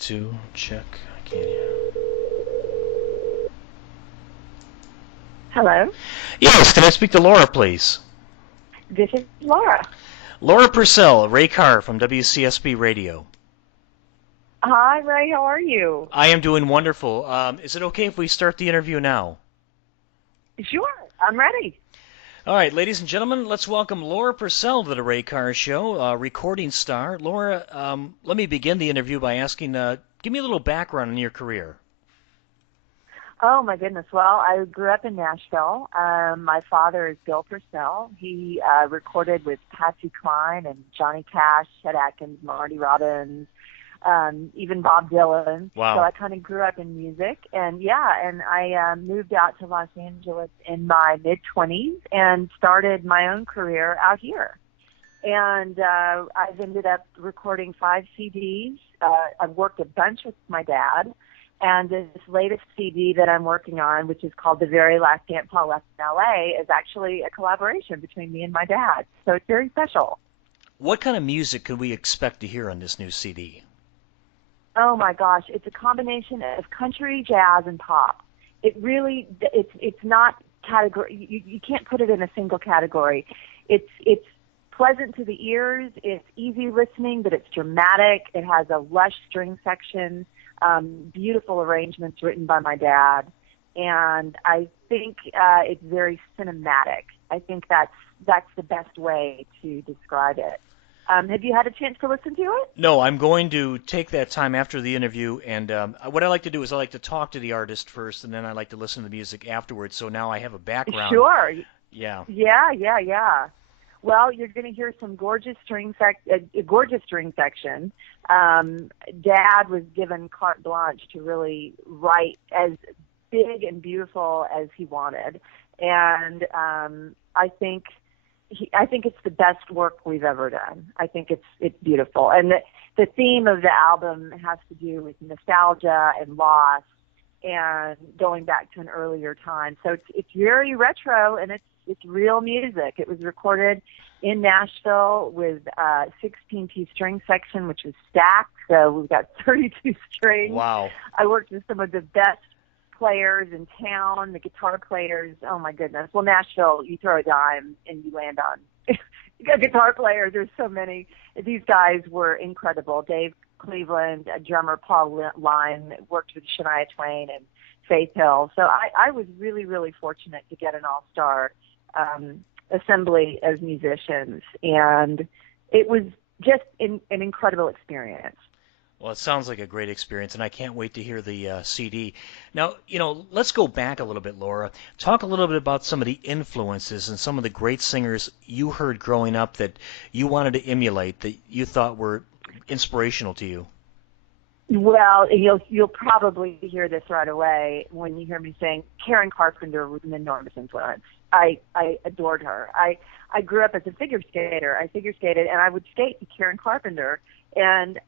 2, check. I can't hear. Hello, Yes, can I speak to Laura, please? this is Laura. Laura Pursell, Ray Carr from WCSB Radio. Hi, Ray. How are you? I am doing wonderful. Is it okay if we start the interview now? Sure, I'm ready. All right, ladies and gentlemen, let's welcome Laura Pursell to the Ray Carr Show, recording star. Laura, let me begin the interview by asking, give me a little background on your career. Oh my goodness. Well, I grew up in Nashville. My father is Bill Pursell. He recorded with Patsy Cline and Johnny Cash, Chet Atkins, Marty Robbins, even Bob Dylan. Wow. So I kind of grew up in music, and I moved out to Los Angeles in my mid-20s and started my own career out here. And I've ended up recording 5 CDs. I've worked a bunch with my dad. And this latest CD that I'm working on, which is called The Very Last Dance Hall Left in L.A., is actually a collaboration between me and my dad. So it's very special. What kind of music could we expect to hear on this new CD? Oh my gosh, it's a combination of country, jazz, and pop. It's not category. You can't put it in a single category. It's pleasant to the ears. It's easy listening, but it's dramatic. It has a lush string section. Beautiful arrangements written by my dad, and I think it's very cinematic. I think that's the best way to describe it. Have you had a chance to listen to it? No, I'm going to take that time after the interview, and what I like to do is I like to talk to the artist first, and then I like to listen to the music afterwards, so now I have a background. Sure. Yeah. Yeah. Well, you're going to hear some gorgeous string section. Dad was given carte blanche to really write as big and beautiful as he wanted, and I think it's the best work we've ever done. I think it's beautiful, and the theme of the album has to do with nostalgia and loss and going back to an earlier time. So it's very retro, and it's real music. It was recorded in Nashville with a 16-piece string section, which was stacked. So we've got 32 strings. Wow. I worked with some of the best players in town, the guitar players. Oh, my goodness. Well, Nashville, you throw a dime and you land on guitar players. There's so many. These guys were incredible. Dave Cleveland, a drummer, Paul Lyne, worked with Shania Twain and Faith Hill. So I was really, really fortunate to get an all-star assembly of musicians, and it was just an incredible experience. Well, it sounds like a great experience, and I can't wait to hear the CD. Now, let's go back a little bit, Laura. Talk a little bit about some of the influences and some of the great singers you heard growing up that you wanted to emulate, that you thought were inspirational to you. Well, you'll probably hear this right away when you hear me saying Karen Carpenter was an enormous influence. I adored her. I grew up as a figure skater. I figure skated, and I would skate to Karen Carpenter. And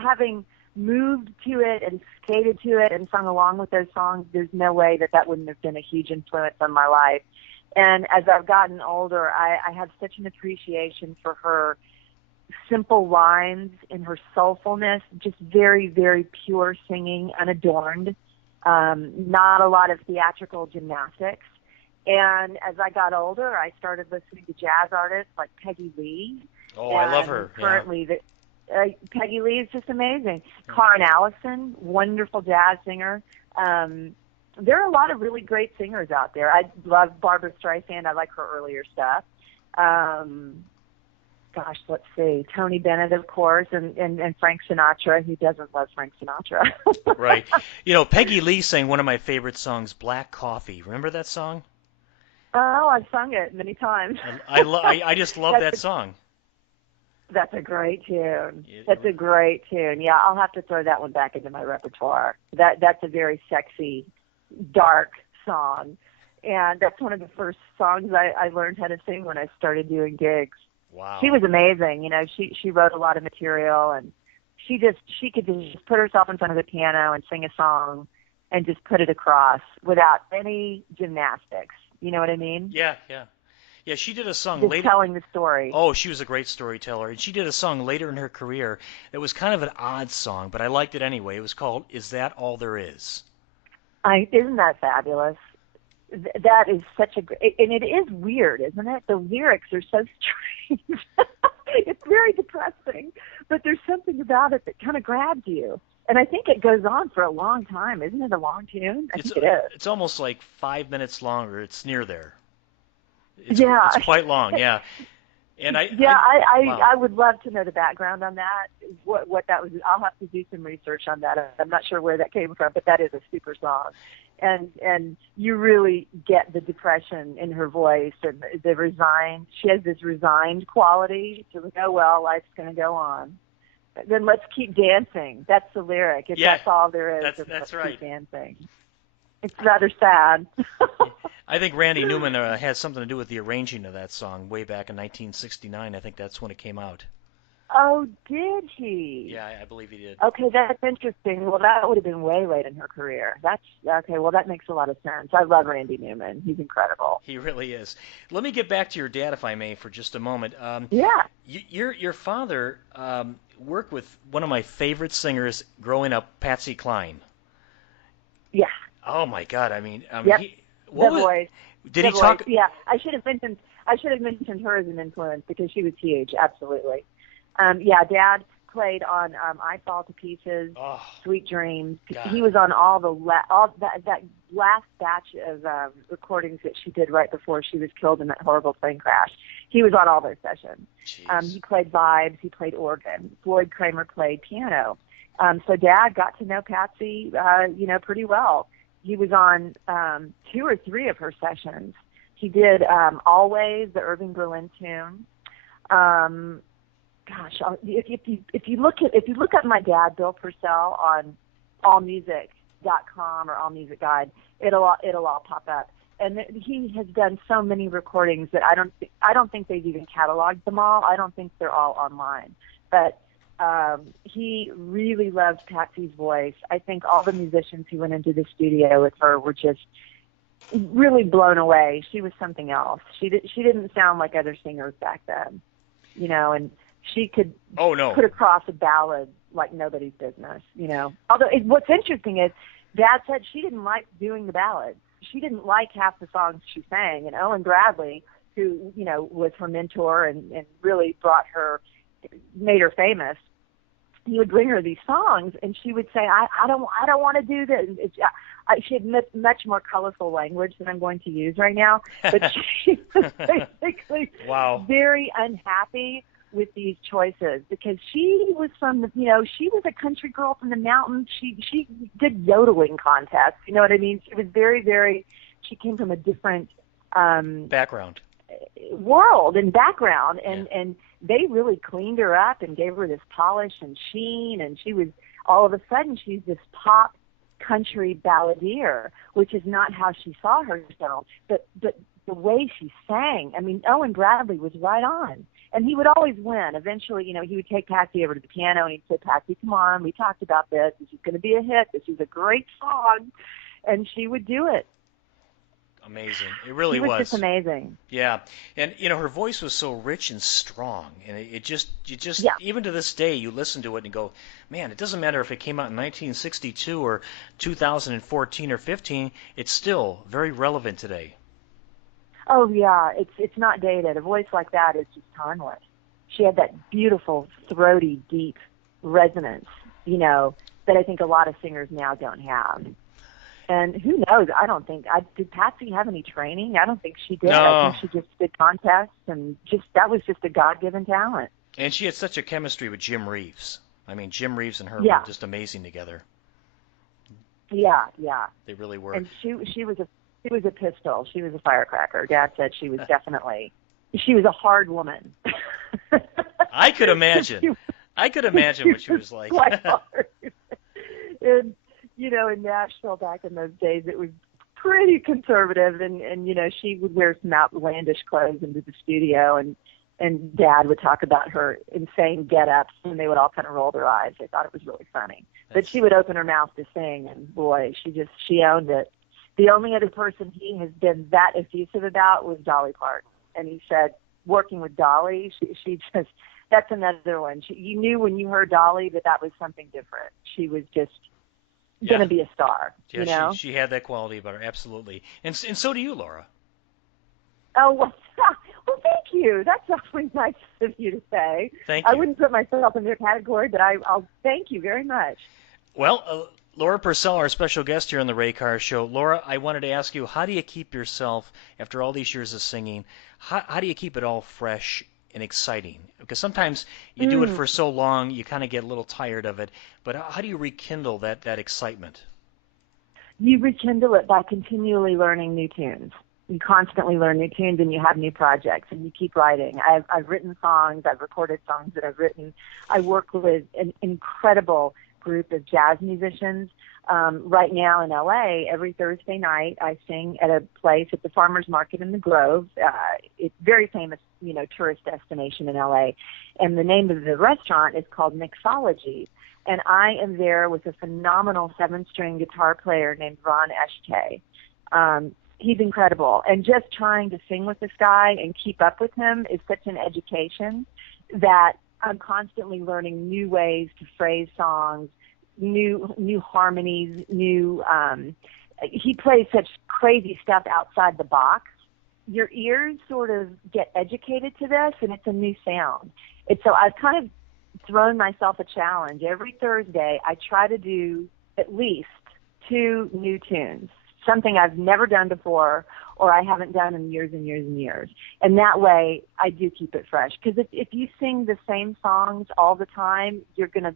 having moved to it and skated to it and sung along with those songs, there's no way that wouldn't have been a huge influence on my life. And as I've gotten older, I have such an appreciation for her simple lines and her soulfulness, just very, very pure singing, unadorned, not a lot of theatrical gymnastics. And as I got older, I started listening to jazz artists like Peggy Lee. Oh, I love her. Currently, Peggy Lee is just amazing. Karen Allison, wonderful jazz singer. There are a lot of really great singers out there. I love Barbra Streisand. I like her earlier stuff. Gosh, let's see. Tony Bennett, of course, and Frank Sinatra. Who doesn't love Frank Sinatra? Right. Peggy Lee sang one of my favorite songs, Black Coffee. Remember that song? Oh, I've sung it many times. I just love that song. That's a great tune. That's a great tune. Yeah, I'll have to throw that one back into my repertoire. That's a very sexy, dark song. And that's one of the first songs I learned how to sing when I started doing gigs. Wow. She was amazing. She wrote a lot of material, and she could just put herself in front of the piano and sing a song and just put it across without any gymnastics. You know what I mean? Yeah. Yeah, she did a song just later. telling the story. Oh, she was a great storyteller, and she did a song later in her career that was kind of an odd song, but I liked it anyway. It was called "Is That All There Is?" Isn't that fabulous? That is such a great, and it is weird, isn't it? The lyrics are so strange. It's very depressing, but there's something about it that kind of grabs you. And I think it goes on for a long time. Isn't it a long tune? I It's think it is. it's almost like 5 minutes longer. It's near there. Yeah. It's quite long, yeah. And Yeah, wow. I would love to know the background on that. What that was. I'll have to do some research on that. I'm not sure where that came from, but that is a super song. And you really get the depression in her voice and the resigned. She has this resigned quality to like, oh well, life's going to go on. Then let's keep dancing. That's the lyric. If Yeah, that's all there is, then that's let's right. keep dancing. It's rather sad. I think Randy Newman had something to do with the arranging of that song way back in 1969. I think that's when it came out. Oh, did he? Yeah, I believe he did. Okay, that's interesting. Well, that would have been way late in her career. That's okay. Well, that makes a lot of sense. I love Randy Newman. He's incredible. He really is. Let me get back to your dad, if I may, for just a moment. Yeah. Your father worked with one of my favorite singers growing up, Patsy Cline. Yeah. Oh my God! I mean, Yep. what The voice. did The he talk? voice. Yeah. I should have mentioned her as an influence because she was huge. Absolutely. Yeah. Dad played on "I Fall to Pieces," Oh, "Sweet Dreams." God. He was on all that last batch of recordings that she did right before she was killed in that horrible plane crash. He was on all those sessions. Jeez. He played vibes. He played organ. Floyd Kramer played piano. So Dad got to know Patsy, pretty well. He was on 2 or 3 of her sessions. He did "Always," the Irving Berlin tune. If you look up my dad, Bill Pursell, on allmusic.com or Allmusic Guide, it'll all pop up. And he has done so many recordings that I don't think they've even cataloged them all. I don't think they're all online, but he really loved Patsy's voice. I think all the musicians who went into the studio with her were just really blown away. She was something else. She didn't sound like other singers back then, and she could put across a ballad like nobody's business, Although what's interesting is Dad said she didn't like doing the ballads. She didn't like half the songs she sang. And Owen Bradley, who, was her mentor and really made her famous, he would bring her these songs and she would say, I don't want to do this. She had much more colorful language than I'm going to use right now, but she was basically very unhappy with these choices because she was she was a country girl from the mountains. She did yodeling contests. You know what I mean? She was she came from a different background world and background, and they really cleaned her up and gave her this polish and sheen, and she was all of a sudden she's this pop country balladeer, which is not how she saw herself, but the way she sang. I mean, Owen Bradley was right on. And he would always win. Eventually, he would take Patsy over to the piano and he'd say, Patsy, come on, we talked about this. This is going to be a hit. This is a great song. And she would do it. Amazing. It really was. Just amazing. Yeah. And, her voice was so rich and strong. And you just, yeah. Even to this day, you listen to it and go, man, it doesn't matter if it came out in 1962 or 2014 or 15, it's still very relevant today. Oh, yeah. It's not dated. A voice like that is just timeless. She had that beautiful, throaty, deep resonance, that I think a lot of singers now don't have. And who knows? I don't think. Did Patsy have any training? I don't think she did. No. I think she just did contests and that was just a God-given talent. And she had such a chemistry with Jim Reeves. I mean, Jim Reeves and her were just amazing together. Yeah. They really were. And she was a pistol. She was a firecracker. Dad said she was a hard woman. I could imagine. I could imagine what she was like. Quite hard. And, in Nashville back in those days, it was pretty conservative. And she would wear some outlandish clothes into the studio. And Dad would talk about her insane get-ups, and they would all kind of roll their eyes. They thought it was really funny. But she would open her mouth to sing, and boy, she owned it. The only other person he has been that effusive about was Dolly Parton. and he said, working with Dolly, she just, that's another one. You knew when you heard Dolly that was something different. She was just going to be a star, Yeah, you know? she had that quality about her, absolutely. And so do you, Laura. Oh, well, well, thank you. That's awfully nice of you to say. Thank I you. wouldn't put myself in their category, but I'll thank you very much. Well, Laura Pursell, our special guest here on the Ray Carr Show. Laura, I wanted to ask you, how do you keep yourself, after all these years of singing, how do you keep it all fresh and exciting? Because sometimes you do it for so long, you kind of get a little tired of it. But how do you rekindle that excitement? You rekindle it by continually learning new tunes. You constantly learn new tunes, and you have new projects, and you keep writing. I've written songs. I've recorded songs that I've written. I work with an incredible group of jazz musicians. Right now in LA, every Thursday night, I sing at a place at the Farmers Market in the Grove. It's a very famous, tourist destination in LA. And the name of the restaurant is called Mixology. And I am there with a phenomenal 7-string guitar player named Ron Eshte. He's incredible. And just trying to sing with this guy and keep up with him is such an education that I'm constantly learning new ways to phrase songs, new harmonies, he plays such crazy stuff outside the box. Your ears sort of get educated to this, and it's a new sound. So I've kind of thrown myself a challenge. Every Thursday, I try to do at least 2 new tunes, something I've never done before or I haven't done in years and years and years. And that way, I do keep it fresh. Because if you sing the same songs all the time, you're gonna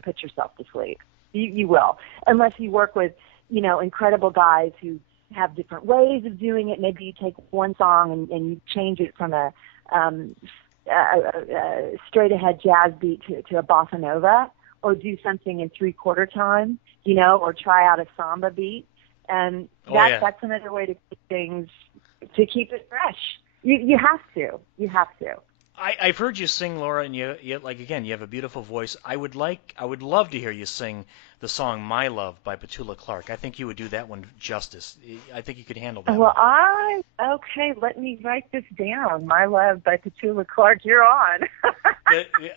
put yourself to sleep. You will, unless you work with incredible guys who have different ways of doing it. Maybe you take one song and you change it from a straight ahead jazz beat to a bossa nova, or do something in 3/4 time, or try out a samba beat. And that's another way to keep things, to keep it fresh. You have to. You have to. I've heard you sing, Laura, and you have a beautiful voice. I would love to hear you sing the song "My Love" by Petula Clark. I think you would do that one justice. I think you could handle that. Well, one. Okay, let me write this down. "My Love" by Petula Clark. You're on.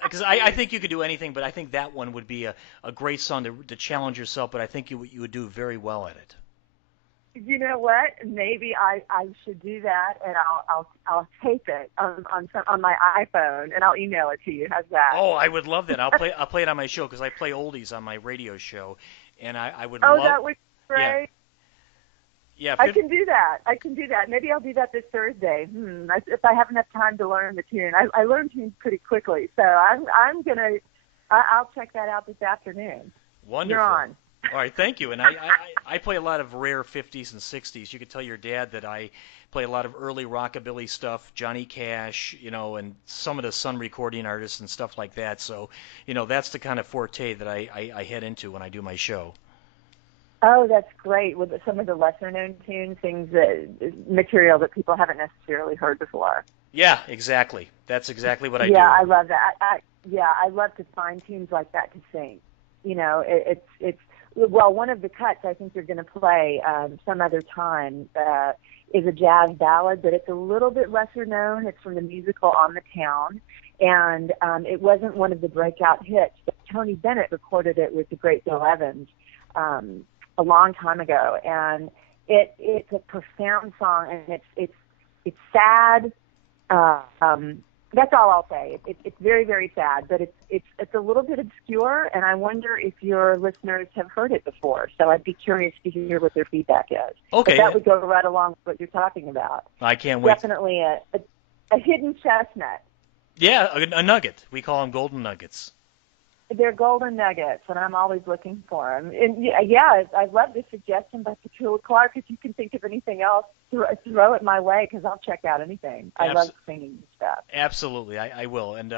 Because I think you could do anything, but I think that one would be a great song to challenge yourself. But I think you would do very well at it. You know what? Maybe I should do that, and I'll tape it on my iPhone, and I'll email it to you. How's that? Oh, I would love that. I'll play it on my show, because I play oldies on my radio show, and I would love. Oh, that would be great. Yeah. I can do that. Maybe I'll do that this Thursday. If I have enough time to learn the tune, I learn tunes pretty quickly, so I'll check that out this afternoon. Wonderful. You're on. All right, thank you. And I play a lot of rare 50s and 60s. You could tell your dad that I play a lot of early rockabilly stuff, Johnny Cash, and some of the Sun recording artists and stuff like that. So, that's the kind of forte that I head into when I do my show. Oh, that's great. With some of the lesser-known tunes, material that people haven't necessarily heard before. Yeah, exactly. That's exactly what I do. Yeah, I love that. I love to find tunes like that to sing. It's well, one of the cuts I think you're going to play some other time is a jazz ballad, but it's a little bit lesser known. It's from the musical On the Town, and it wasn't one of the breakout hits, but Tony Bennett recorded it with the great Bill Evans a long time ago, and it's a profound song, and it's sad. That's all I'll say. It's very, very sad, but it's a little bit obscure, and I wonder if your listeners have heard it before. So I'd be curious to hear what their feedback is. Okay. But that would go right along with what you're talking about. I can't wait. Definitely a hidden chestnut. Yeah, a nugget. We call them golden nuggets. They're golden nuggets, and I'm always looking for them. And yeah, I'd love the suggestion by Petula Clark. If you can think of anything else, throw it my way, because I'll check out anything. I love singing stuff. Absolutely, I will. And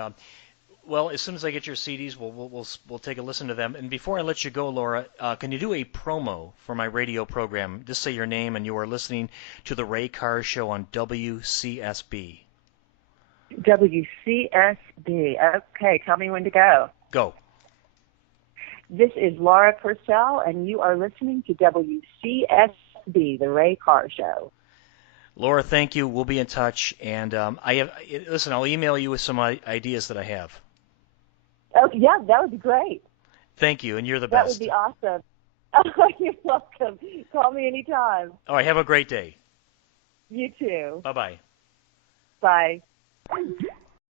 well, as soon as I get your CDs, we'll take a listen to them. And before I let you go, Laura, can you do a promo for my radio program? Just say your name, and you are listening to the Ray Carr Show on WCSB. WCSB. Okay, tell me when to go. Go. This is Laura Pursell, and you are listening to WCSB, the Ray Carr Show. Laura, thank you. We'll be in touch, and listen. I'll email you with some ideas that I have. Oh, yeah, that would be great. Thank you, and you're the That would best. be awesome. You're welcome. Call me anytime. All right, have a great day. You too. Bye bye. Bye.